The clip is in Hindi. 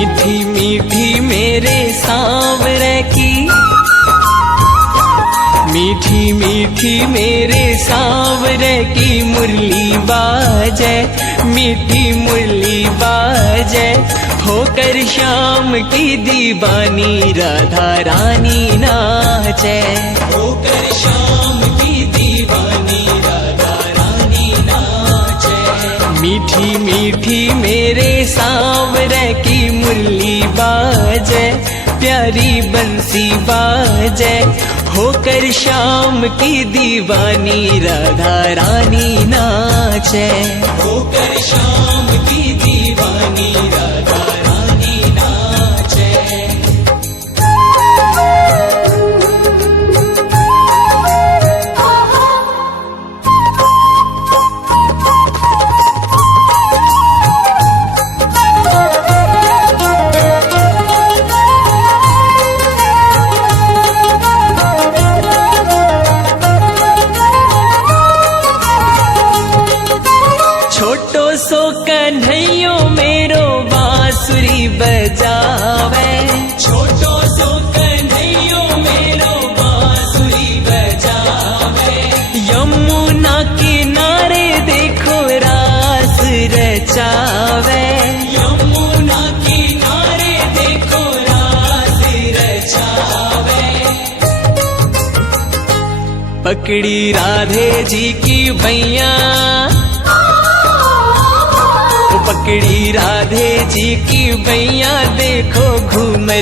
मीठी मीठी मेरे सांवरे की, मीठी मीठी मेरे सांवरे की मुरली बाजे, मीठी मुरली बाजे। होकर श्याम की दीवानी राधा रानी नाचे, होकर श्याम की दीवानी राधा रानी नाचे। मीठी मीठी मेरे सांवरे की मुरली बाजे, प्यारी बंसी बाजे। होकर श्याम की दीवानी राधा रानी नाचे, होकर श्याम की दीवानी राधा रानी नाचे। छोटो सो कन्हैयो मेरो बांसुरी बजावे, छोटो सो कन्हैयो मेरो बांसुरी बजावे। यमुना किनारे देखो रास रचावे, यमुना किनारे देखो रास रचावे। पकड़ी राधे जी की भैया, पकड़ी राधे जी की भैया देखो घूमर